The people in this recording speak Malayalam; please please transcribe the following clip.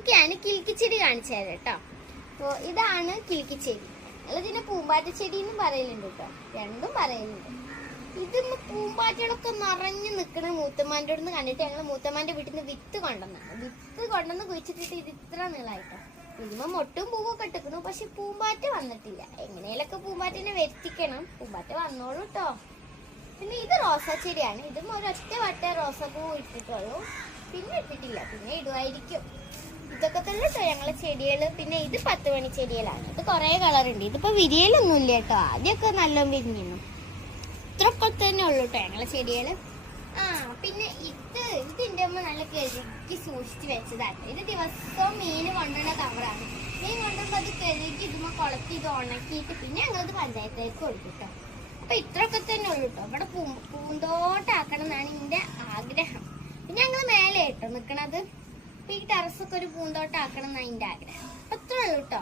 നിങ്ങൾക്ക് ഞാൻ കിൽക്കിച്ചെടി കാണിച്ചു തരാം കേട്ടോ. അപ്പോൾ ഇതാണ് കിൽക്കിച്ചെടി. ഞങ്ങളിതിനെ പൂമ്പാറ്റച്ചെടി എന്നും പറയലുണ്ട് കേട്ടോ, രണ്ടും പറയലുണ്ട്. ഇത് പൂമ്പാറ്റകളൊക്കെ നിറഞ്ഞു നിൽക്കണ മൂത്തമ്മാൻ്റെ അടുത്ത് കണ്ടിട്ട് ഞങ്ങൾ മൂത്തമ്മാൻ്റെ വീട്ടിൽ നിന്ന് വിത്ത് കൊണ്ടുവന്ന് കുഴിച്ചിട്ടിട്ട് ഇത് ഇത്ര നീളായിട്ടോ. ഇതിമ്മ മൊട്ടും പൂവൊക്കെ ഇട്ടിക്കണു, പക്ഷെ പൂമ്പാറ്റ വന്നിട്ടില്ല. എങ്ങനെയൊക്കെ പൂമ്പാറ്റനെ വരുത്തിക്കണം, പൂമ്പാറ്റ വന്നോളൂ കേട്ടോ. പിന്നെ ഇത് റോസാ ചെടിയാണ്. ഇതും ഒരൊറ്റ വട്ട റോസാപ്പൂ ഇട്ടിട്ടുള്ളൂ, പിന്നെ ഇട്ടിട്ടില്ല, പിന്നെ ഇടുമായിരിക്കും. ഇതൊക്കെ തന്നെ കേട്ടോ ഞങ്ങളെ ചെടികൾ. പിന്നെ ഇത് 10 മണി ചെടികളാണ്. ഇത് കുറേ കളറുണ്ട്. ഇതിപ്പോൾ വിരിയലൊന്നും ഇല്ല കേട്ടോ, ആദ്യമൊക്കെ നല്ലോണം വിരിഞ്ഞു. ഇത്രയൊക്കെ തന്നെ ഉള്ളൂ കേട്ടോ ഞങ്ങളെ ചെടികൾ. പിന്നെ ഇതിൻ്റെ അമ്മ നല്ല കഴുകി സൂക്ഷിച്ച് വെച്ചതാണ്. ഇത് ദിവസവും മീൻ കൊണ്ടുവരുന്ന കവറാണ്. മീൻ കൊണ്ടുവരുമ്പോൾ അത് കഴുകി ഇതുമ്പോൾ കുളത്തി ഇത് ഉണക്കിയിട്ട് പിന്നെ ഞങ്ങളത് പഞ്ചായത്തേക്ക് കൊടുക്കും കേട്ടോ. അപ്പൊ ഇത്രയൊക്കെ തന്നെ ഉള്ളൂ കേട്ടോ. ഇവിടെ പൂന്തോട്ടാക്കണം എന്നാണ് എൻ്റെ ആഗ്രഹം. പിന്നെ ഞങ്ങൾ മേലെ കേട്ടോ നിൽക്കണത്. അപ്പൊ ഈ ടെറസൊക്കെ ഒരു പൂന്തോട്ടാക്കണം എന്നാണ് എൻ്റെ ആഗ്രഹം. അപ്പൊ അത്രേ ഉള്ളൂ കേട്ടോ.